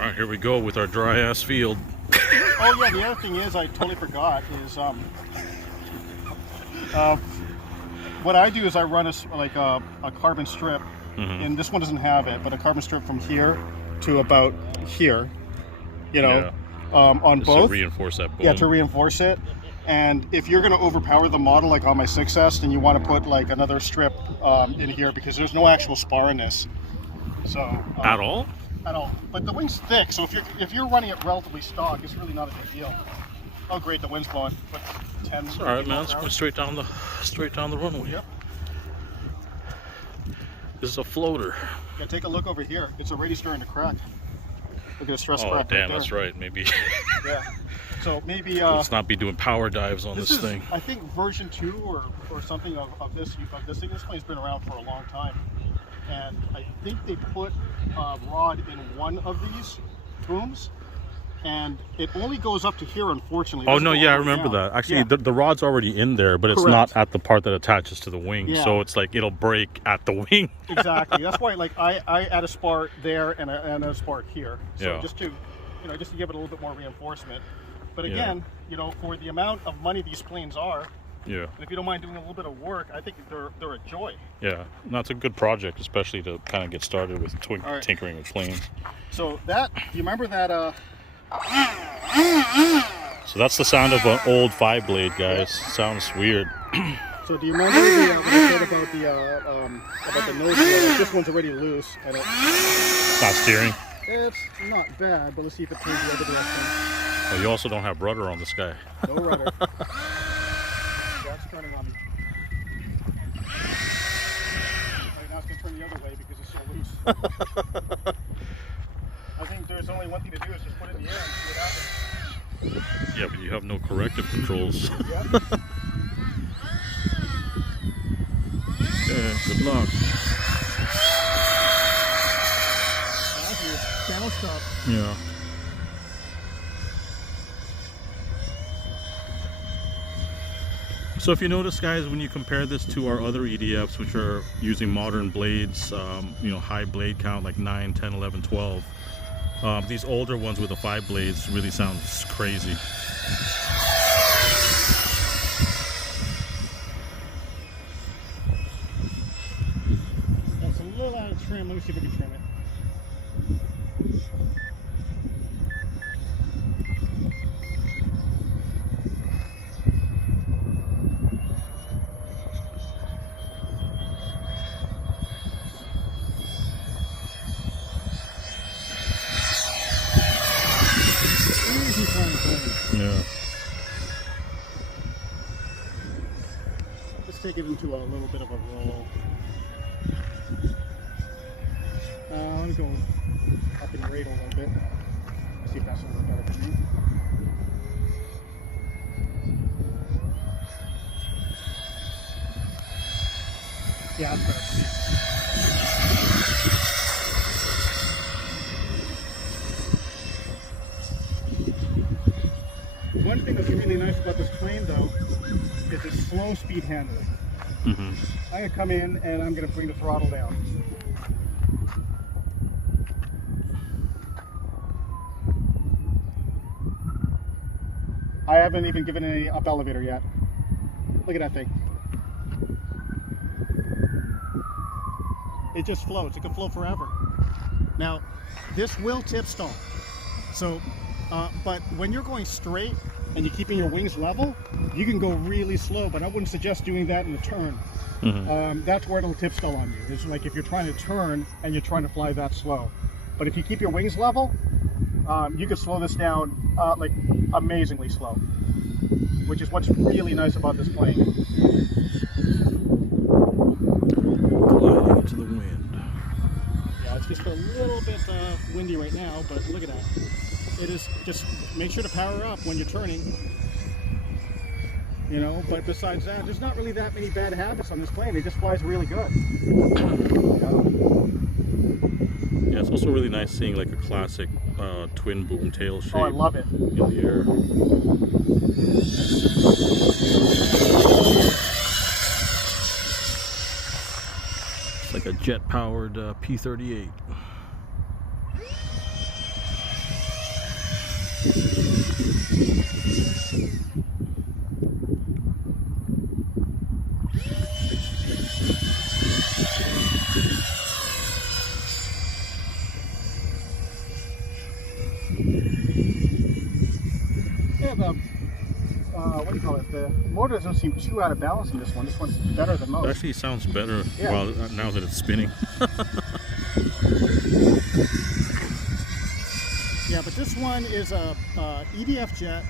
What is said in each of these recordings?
Alright, here we go with our dry ass field. Oh yeah, the other thing is, I totally forgot, is what I do is I run a carbon strip, and this one doesn't have it, but a carbon strip from here to about here, you know, on just both. to reinforce that bone. Yeah, to reinforce it. And if you're going to overpower the model, like on my 6S, then you want to put like another strip in here, because there's no actual spar in this. So at all? At all. But the wing's thick, so if you're running it relatively stock, it's really not a big deal. Oh great, the wind's blowing. But 10. It's all right, man. It's going straight down the runway. Yep. This is a floater. Yeah, take a look over here. It's already starting to crack. Look at the stress crack. Oh damn, right that's right. Maybe. Yeah. So maybe let's not be doing power dives on this thing. I think version 2 or something of this thing. This plane's been around for a long time, and I think they put a rod in one of these booms, and it only goes up to here, unfortunately. Oh no, yeah, I remember that. Actually, the rod's already in there, but it's not at the part that attaches to the wing. Yeah. So it's like it'll break at the wing. Exactly. That's why, like, I add a spar there and a spar here. So just to give it a little bit more reinforcement. But again, for the amount of money these planes are, and if you don't mind doing a little bit of work, I think they're a joy. Yeah, that's a good project, especially to kind of get started with tinkering with planes. So do you remember that? So that's the sound of an old 5-blade, guys. Sounds weird. So do you remember what I said about the nose wheel? This one's already loose. Not steering? It's not bad, but let's see if it turns the other direction. Well, you also don't have rudder on this guy. No rudder. That's turning on me. Right now it's going to turn the other way because it's so loose. I think there's only one thing to do is just put it in the air and see what happens. Yeah, but you have no corrective controls. Yep. Okay, good luck. Bounced up. Yeah. So if you notice, guys, when you compare this to our other EDFs, which are using modern blades, high blade count like 9, 10, 11, 12, these older ones with the 5 blades really sounds crazy. That's a little out of trim. Let me see if we can trim it. Yeah. Let's take it into a little bit of a roll. Let me go up and rate a little bit. See if that's a little better for me. Yeah, that's better. One thing that's really nice about this plane, though, is its slow speed handling. I'm going to come in and I'm going to bring the throttle down. I haven't even given any up elevator yet. Look at that thing. It just floats. It can float forever. Now, this will tip stall. So, but when you're going straight and you're keeping your wings level, you can go really slow, but I wouldn't suggest doing that in a turn. That's where it'll tip stall on you. It's like if you're trying to turn and you're trying to fly that slow. But if you keep your wings level, you can slow this down like amazingly slow, which is what's really nice about this plane. Gliding into the wind. Yeah, it's just a little bit windy right now, but look at that. It is just, make sure to power up when you're turning. But besides that, there's not really that many bad habits on this plane. It just flies really good. Yeah, it's also really nice seeing like a classic twin boom tail shape. Oh, I love it. In the air. It's like a jet-powered P-38. Yeah, what do you call it? The motor doesn't seem too out of balance in this one. This one's better than most. Actually, it sounds better Yeah. while now that it's spinning. Yeah, but this one is a EDF jet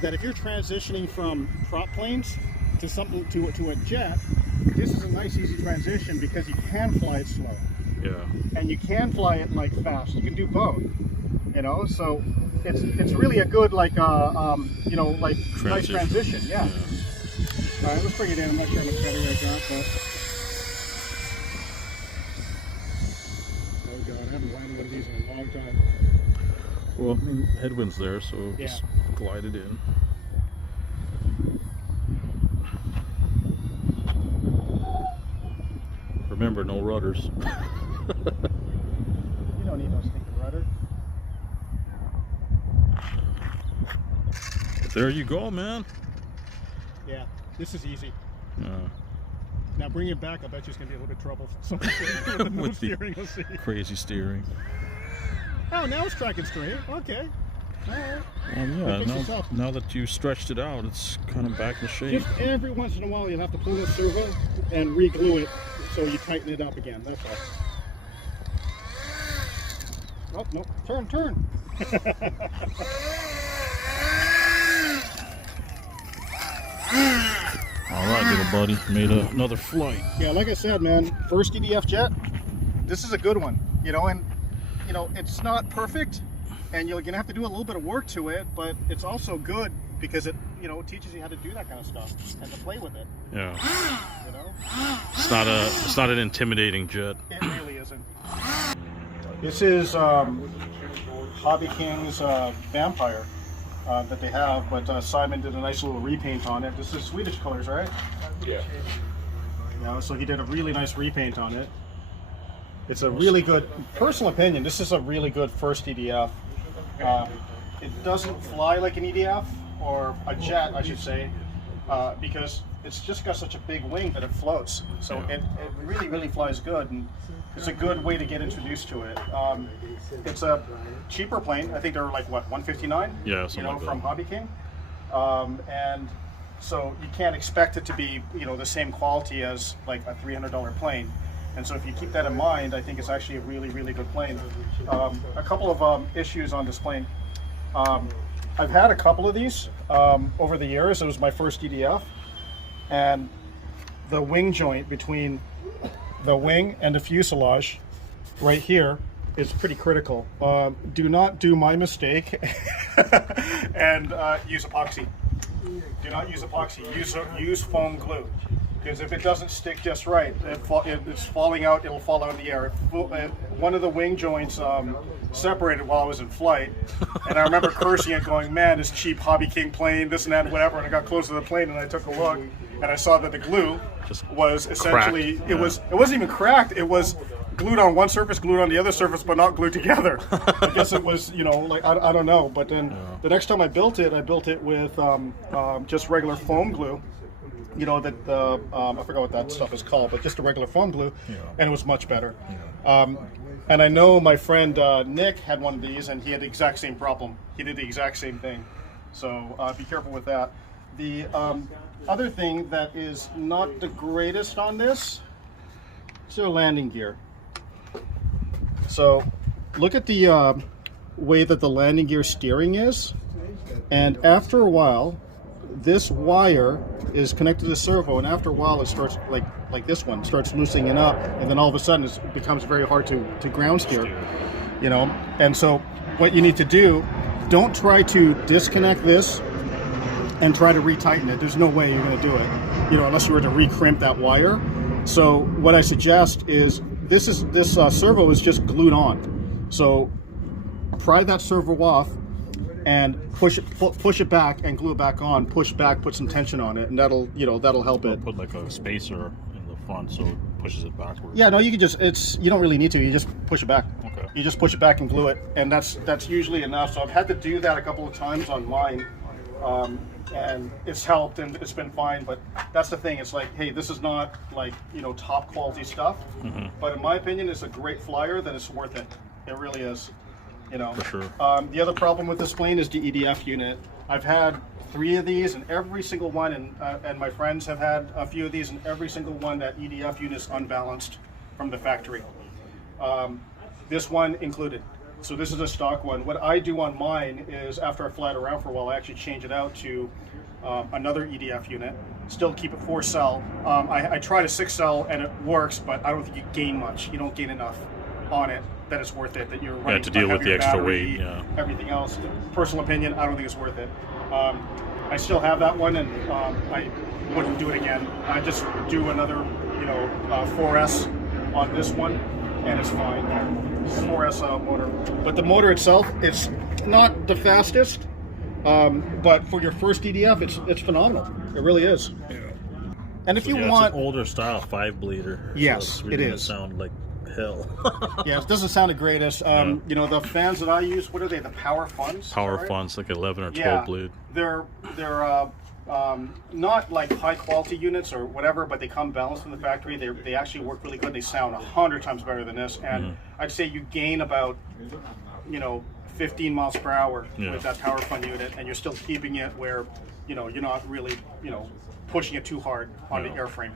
that if you're transitioning from prop planes to something to a jet, this is a nice easy transition because you can fly it slow. Yeah. And you can fly it like fast. You can do both. You know, so it's really a good like you know, like nice transition. Yeah. All right, let's bring it in. I'm not sure how much better I got, but oh god, I haven't landed one of these in a long time. Well, headwind's there, so Yeah. just glide it in. Remember, no rudders. You don't need no stinking rudder. There you go, man. Yeah, this is easy. Yeah. Now bring it back. I bet you it's gonna be a little bit trouble. So With the steering, we'll see. crazy steering. Oh, now it's tracking straight. Okay. All right. Well, Fix yeah, yourself. now that you stretched it out, it's kind of back in shape. Just every once in a while, you'll have to pull the servo and re-glue it so you tighten it up again. That's all. Oh, no. Turn, turn. All right, little buddy, made another flight. Yeah, like I said, man, first EDF jet, this is a good one. You know, and, you know, it's not perfect, and you're going to have to do a little bit of work to it, but it's also good because it, you know, teaches you how to do that kind of stuff and to play with it. Yeah. You know? It's not an intimidating jet. It really isn't. This is Hobbyking's Vampire that they have, but Simon did a nice little repaint on it. This is Swedish colors, right? Yeah. You know, so he did a really nice repaint on it. It's a really good, personal opinion, this is a really good first EDF. It doesn't fly like an EDF, or a jet, I should say, because it's just got such a big wing that it floats. So it really, really flies good, and it's a good way to get introduced to it. It's a cheaper plane. I think they're like, what, 159? Yeah, you know, like from Hobbyking. And so you can't expect it to be, you know, the same quality as like a $300 plane. And so if you keep that in mind, I think it's actually a really, really good plane. A couple of issues on this plane. I've had a couple of these over the years. It was my first EDF, and the wing joint between the wing and the fuselage right here is pretty critical. Do not do my mistake and use epoxy. Do not use epoxy. Use foam glue. Because if it doesn't stick just right, it's falling out, it'll fall out in the air. One of the wing joints separated while I was in flight, and I remember cursing it, going, man, this cheap Hobbyking plane, this and that, whatever, and I got close to the plane and I took a look, and I saw that the glue was essentially, cracked. it wasn't even cracked, it was glued on one surface, glued on the other surface, but not glued together. I guess it was, you know, like, I don't know, but then the next time I built it with just regular foam glue. You know, that I forgot what that stuff is called, but just a regular foam glue, and it was much better. And I know my friend Nick had one of these, and he had the exact same problem. He did the exact same thing. So be careful with that. The other thing that is not the greatest on this is their landing gear. So look at the way that the landing gear steering is, and after a while, this wire is connected to the servo, and after a while it starts like this one starts loosening up, and then all of a sudden it becomes very hard to ground steer, you know. And so what you need to do, don't try to disconnect this and try to retighten it. There's no way you're going to do it, you know, unless you were to recrimp that wire. So what I suggest is this servo is just glued on, so pry that servo off and push it back and glue it back on. Push back, put some tension on it, and that'll help it. Put like a spacer in the front so it pushes it backwards. Yeah, no, you can just, you don't really need to. You just push it back. Okay. you just push it back and glue it, and that's usually enough. So I've had to do that a couple of times on mine, and it's helped and it's been fine. But that's the thing. It's like, hey, this is not like, you know, top quality stuff, but in my opinion, it's a great flyer. Then it's worth it. It really is. You know. For sure. The other problem with this plane is the EDF unit. I've had 3 of these, and every single one, and my friends have had a few of these, and every single one, that EDF unit is unbalanced from the factory. This one included. So this is a stock one. What I do on mine is, after I fly it around for a while, I actually change it out to another EDF unit. Still keep it 4-cell. I tried a 6-cell and it works, but I don't think you gain much. You don't gain enough on it that it's worth it. That you're running to deal with the extra battery, weight. Yeah. Everything else. Personal opinion, I don't think it's worth it. I still have that one, and I wouldn't do it again. I just do another, you know, 4S on this one, and it's fine. 4S motor, but the motor itself, it's not the fastest, but for your first EDF, it's phenomenal. It really is. Yeah. And if you it's want an older style 5-blader. Yes, so it's really it gonna is. sound like hell. yeah, it doesn't sound the greatest. You know, the fans that I use, what are they? The Power Funds. Power right? Funds, like 11 or 12 Yeah, blade. they're not like high quality units or whatever, but they come balanced from the factory. They actually work really good. They sound 100 times better than this, and I'd say you gain about, you know, 15 miles per hour with that Power Fund unit, and you're still keeping it where, you know, you're not really, you know, pushing it too hard on the airframe.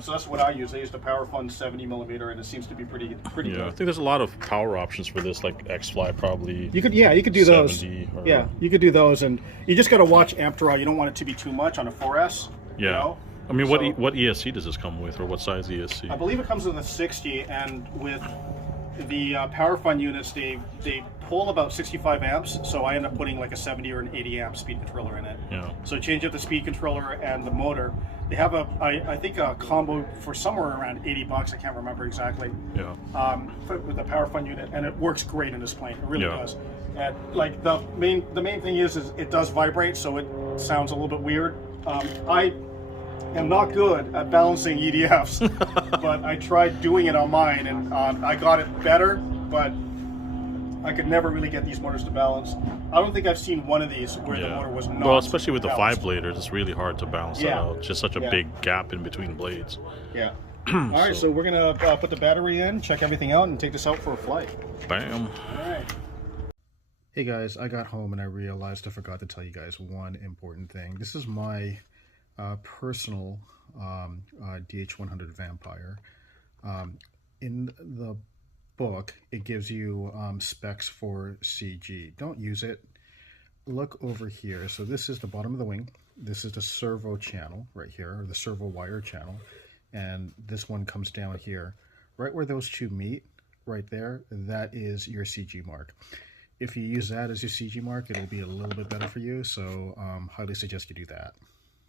So that's what I use. I use the Power Fund 70mm, and it seems to be pretty Yeah, I good. think there's a lot of power options for this, like X-Fly probably. You could do those. 70 or- Yeah, you could do those, and you just got to watch amp draw. You don't want it to be too much on a 4S. Yeah. You know? I mean, So- what ESC does this come with, or what size ESC? I believe it comes with a 60, and with the Power Fund units, they pull about 65 amps, so I end up putting like a 70 or an 80 amp speed controller in it. Yeah. So change up the speed controller and the motor. They have I think a combo for somewhere around $80. I can't remember exactly. Yeah. With the Power Fund unit, and it works great in this plane. It really Yeah. does. And like the main thing is it does vibrate, so it sounds a little bit weird. I am not good at balancing EDFs, but I tried doing it on mine, and I got it better, but I could never really get these motors to balance. I don't think I've seen one of these where the motor was not. Well, especially with the balanced. 5-bladers, it's really hard to balance that Yeah. out. Just such a Yeah. big gap in between blades. Yeah. All right, so we're gonna put the battery in, check everything out, and take this out for a flight. Bam. All right. Hey guys, I got home and I realized I forgot to tell you guys one important thing. This is my personal DH100 Vampire. In the book, it gives you specs for CG. Don't use it. Look over here. So this is the bottom of the wing. This is the servo channel right here, or the servo wire channel. And this one comes down here. Right where those two meet, right there, that is your CG mark. If you use that as your CG mark, it'll be a little bit better for you, so highly suggest you do that.